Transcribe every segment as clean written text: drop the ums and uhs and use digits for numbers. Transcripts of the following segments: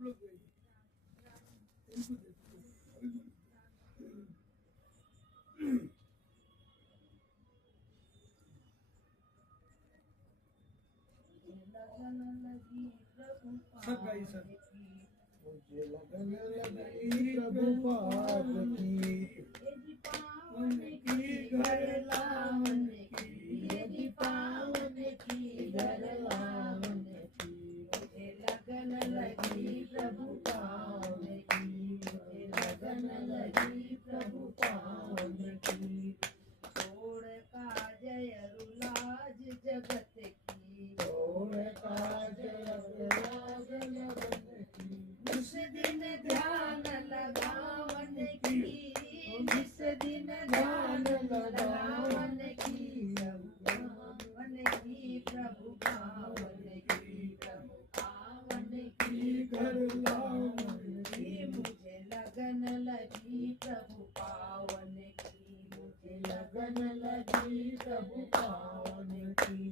लोग इनको देखो सब गाई सब। मुझे लगन लगी प्रभु पाद की, पावन की घर लावन की, यदि पावन की घर लावन की। मुझे लगन लगी प्रभु पावन की, मुझे लगन लगी प्रभु पावन की। छोड़ काज अरुलाज जगत की, छोड़ काज अरुलाज जगत की। उस दिन ध्यान लगावन की, जिस दिन ध्यान लगावन की। पावन की प्रभु पावन की, प्रभु पावन की घर लावन की। मुझे लगन लगी प्रभु पावन की, मुझे लगन लगी प्रभु पावन की।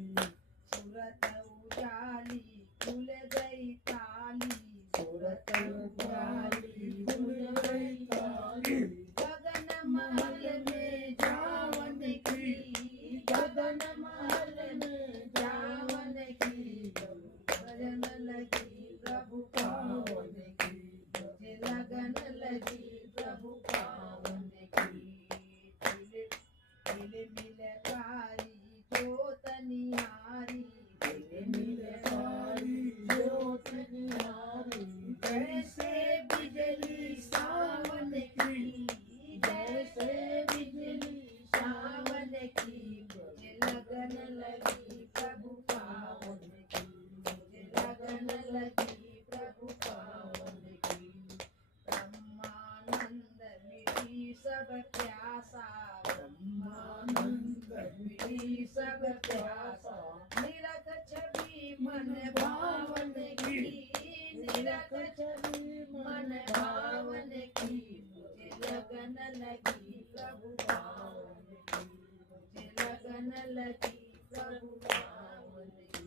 सूरत उजाली खुल गई ताली, सूरत उजाली खुल गई ताली। गगन महल में जावन की, गगन महल में जावन की। लगन लगी प्रभु पावन की, मुझे लगन लगी प्रभु पावन की। मिल कारी जोत निहारी, मिल कारी जोत निहारी। जैसे बिजली सावन की, जैसे बिजली सावन की। मुझे लगन लगी प्रभु पावन की, मुझे लगन लगी प्रभु पावन की। ब्रह्मानंद मिटी सब प्यासा, ब्रह्मानंद मिटी सब प्यासा। निरख छवि मन भावन की, निरख छवि मन भावन की। मुझे लगन लगी प्रभु पावन की, मुझे लगन लगी प्रभु पावन की।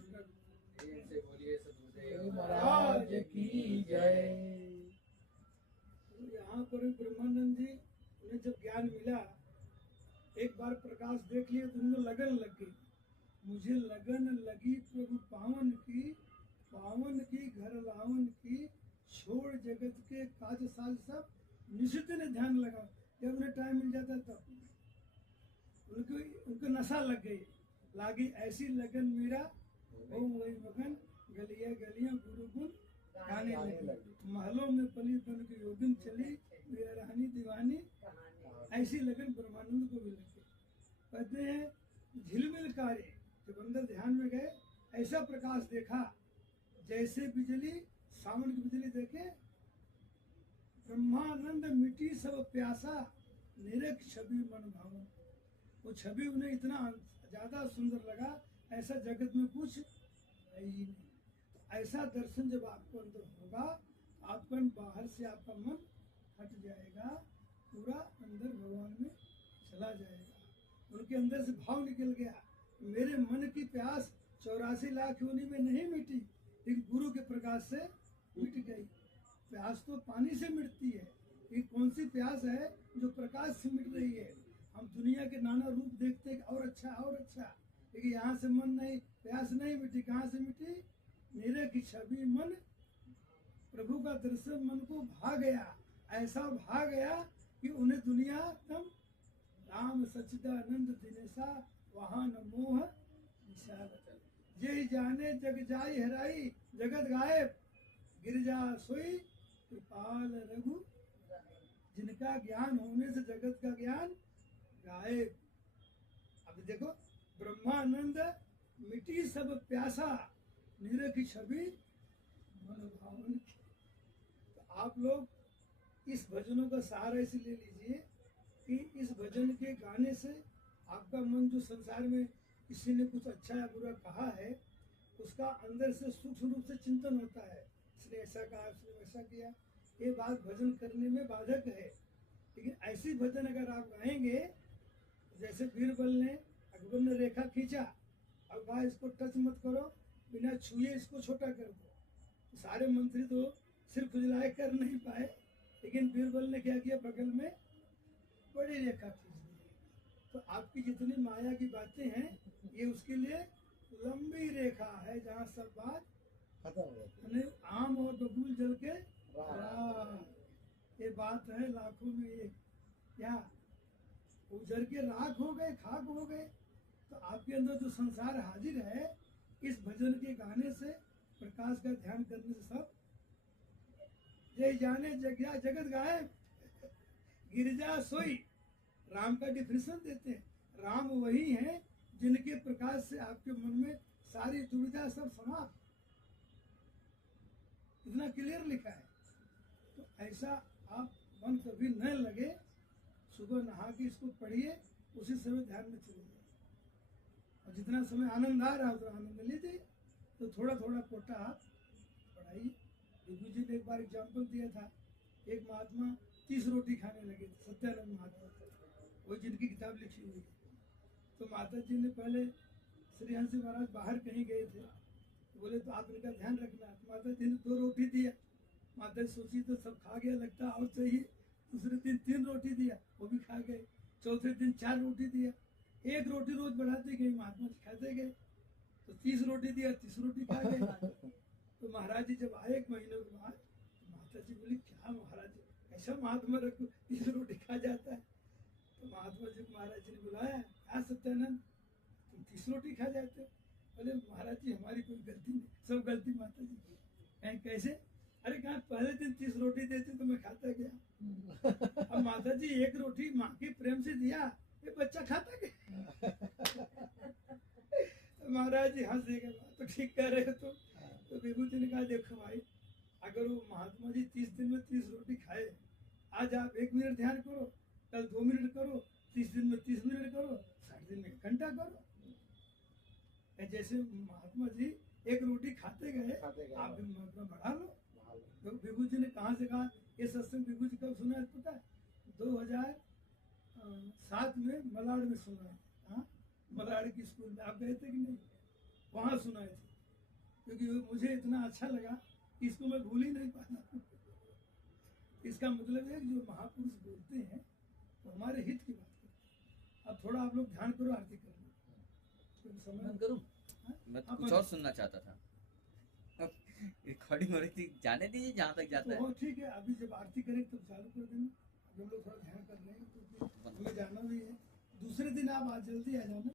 बोलिए सतगुरुदेव महाराज की जय। यहाँ पर ब्रह्मानंद जी उन्हें जब ज्ञान मिला, एक बार प्रकाश देख लिए तो उनको लगन लग गई। मुझे लगन लगी प्रभु पावन की, पावन की घर लावन की। छोड़ जगत के काज साज सब, निश्चित ने ध्यान लगा। जब उन्हें टाइम मिल जाता तब उनको नशा लग गई। लागी ऐसी लगन मेरा हो वही मगन, गलियां गलियां गुरु गुण गाने लगी। महलों में पली बन के योगिन चली, मेरा रानी दीवानी। ऐसी लगन ब्रह्मानंद को भी लगी। कहते हैं झिलमिल कारे, जब अंदर ध्यान में गए ऐसा प्रकाश देखा जैसे बिजली, सावन की बिजली देखे। ब्रह्मानंद मिटी सब प्यासा, निरख छवि मन भावन। वो छवि उन्हें इतना ज्यादा सुंदर लगा, ऐसा जगत में कुछ है ही नहीं। ऐसा दर्शन जब आपको अंदर होगा, आपका बाहर से आपका मन हट जाएगा, पूरा अंदर भगवान में चला जाएगा। उनके अंदर से भाव निकल गया, मेरे मन की प्यास 84 लाख योनि में नहीं मिटी, लेकिन गुरु के प्रकाश से मिट गई। प्यास तो पानी से मिटती है, ये कौन सी प्यास है जो प्रकाश से मिट रही है। हम दुनिया के नाना रूप देखते हैं और अच्छा और अच्छा, लेकिन यहाँ से मन नहीं, प्यास नहीं मिटी। कहाँ से मिटी? मेरे की छवि मन, प्रभु का दर्शन मन को भा गया। ऐसा भा गया कि उन्हें दुनिया तम राम सच्चिदानंद दिनेशा, वहाँ न मोह विषाद। जय जाने जग जाय हराई, जगत गायब गिरजा सोई कृपाल रघु। जिनका ज्ञान होने से जगत का ज्ञान गायब। अब देखो, ब्रह्मानंद मिटी सब प्यासा, निरखी छवि मन भावन। तो आप लोग इस भजनों का सहारा इसे ले लीजिए कि इस भजन के गाने से आपका मन जो संसार में किसी ने कुछ अच्छा या बुरा कहा है, उसका अंदर से सूक्ष्म रूप से चिंतन होता है। इसने ऐसा कहा, इसने वैसा किया, ये बात भजन करने में बाधक है। लेकिन ऐसी भजन अगर आप गाएंगे, जैसे बीरबल ने, अकबर ने रेखा खींचा, अब कहा इसको टच मत करो, बिना छुए इसको छोटा कर दो। सारे मंत्री तो सिर खुजलाए कर नहीं पाए, लेकिन बीरबल ने क्या किया, बगल में बड़ी रेखा खींच दी। तो आपकी जितनी माया की बातें हैं ये उसके लिए लंबी रेखा है, जहाँ सब बात खत्म हो जाती यानी आम और बबूल जल के वाह। राख। ये बात है लाखों में एक। क्या उजर के राख हो गए, खाक हो गए। तो आपके अंदर जो संसार हाजिर है, इस भजन के गाने से, प्रकाश का ध्यान करने से सब जय जाने जगया जगत गायब, गिरजा सोई। राम का डिफिनेशन देते हैं, राम वही हैं जिनके प्रकाश से आपके मन में सारी दुविधा सब समाप्त। इतना क्लियर लिखा है। तो ऐसा आप मन कभी न लगे, सुबह नहा के इसको पढ़िए, उसी समय ध्यान में चले जाइए, और जितना समय आनंद आ रहा है उतना आनंद लीजिए। तो थोड़ा थोड़ा कोटा आप पढ़ाइए। विभू जी ने एक बार एग्जाम्पल दिया था, एक महात्मा 30 रोटी खाने लगे थे, सत्यानंद महात्मा, वो जिनकी किताब लिखी हुई है। तो माता जी ने पहले श्रीहंस महाराज बाहर कहीं गए थे, तो बोले तो आप इनका ध्यान रखना। तो माता जी ने 2 रोटी दिया। माता जी सोची तो सब खा गया लगता और चाहिए। दूसरे दिन 3 रोटी दिया, वो भी खा गए। चौथे दिन 4 रोटी दिया। 1 रोटी रोज बढ़ाते गए, महात्मा जी खाते गए। तो 30 रोटी दिया, 30 रोटी खा गए। तो महाराज जी जब आए 1 महीने के बाद, तो माता जी बोली क्या महाराज जी, ऐसा महात्मा रखो 30 रोटी खा जाता है। तो महात्मा जी को महाराज जी ने बुलाया, क्या सत्यानंद तुम 30 रोटी खा जाते हो? बोले महाराज जी हमारी कोई गलती नहीं, सब गलती माता जी की। कहीं कैसे? अरे कहा पहले दिन 30 रोटी देते तो मैं खाता गया। अब माता जी 1 रोटी माँ के प्रेम से दिया, ये बच्चा खाता गया। तो महाराज जी हंस देगा, तो ठीक कह रहे हो तुम। तो विभू जी ने कहा देखो भाई, अगर वो महात्मा जी 30 दिन में 30 रोटी खाए, आज आप 1 मिनट ध्यान करो, कल 2 मिनट करो, 30 दिन में 30 मिनट करो, 60 दिन में 1 घंटा करो। जैसे महात्मा जी 1 रोटी खाते गए, आप भी महात्मा बढ़ा लो। तो विभू जी ने कहाँ से कहा, ये सत्संग विभू जी कब सुना है पता है? 2007 में मलाड़ में सुना है। हाँ, मलाड़ की स्कूल में आप गए थे कि नहीं? वहाँ सुनाए थे, क्योंकि मुझे इतना अच्छा लगा कि इसको मैं भूल ही नहीं पाता। इसका मतलब है जो महापुरुष बोलते हैं तो हमारे हित की बात करते हैं। अब थोड़ा आप लोग ध्यान करो, आरती कर लो। समय करूं? हाँ? मैं हाँ, कुछ और सुनना चाहता था। रिकॉर्डिंग हो रही थी, जाने दीजिए जहाँ तक जाता तो है। ठीक है, अभी जब आरती करें तब चालू कर देना। अब हम लोग थोड़ा ध्यान कर रहे हैं, क्योंकि हमें जाना भी है। दूसरे दिन आप आज जल्दी आ जाना।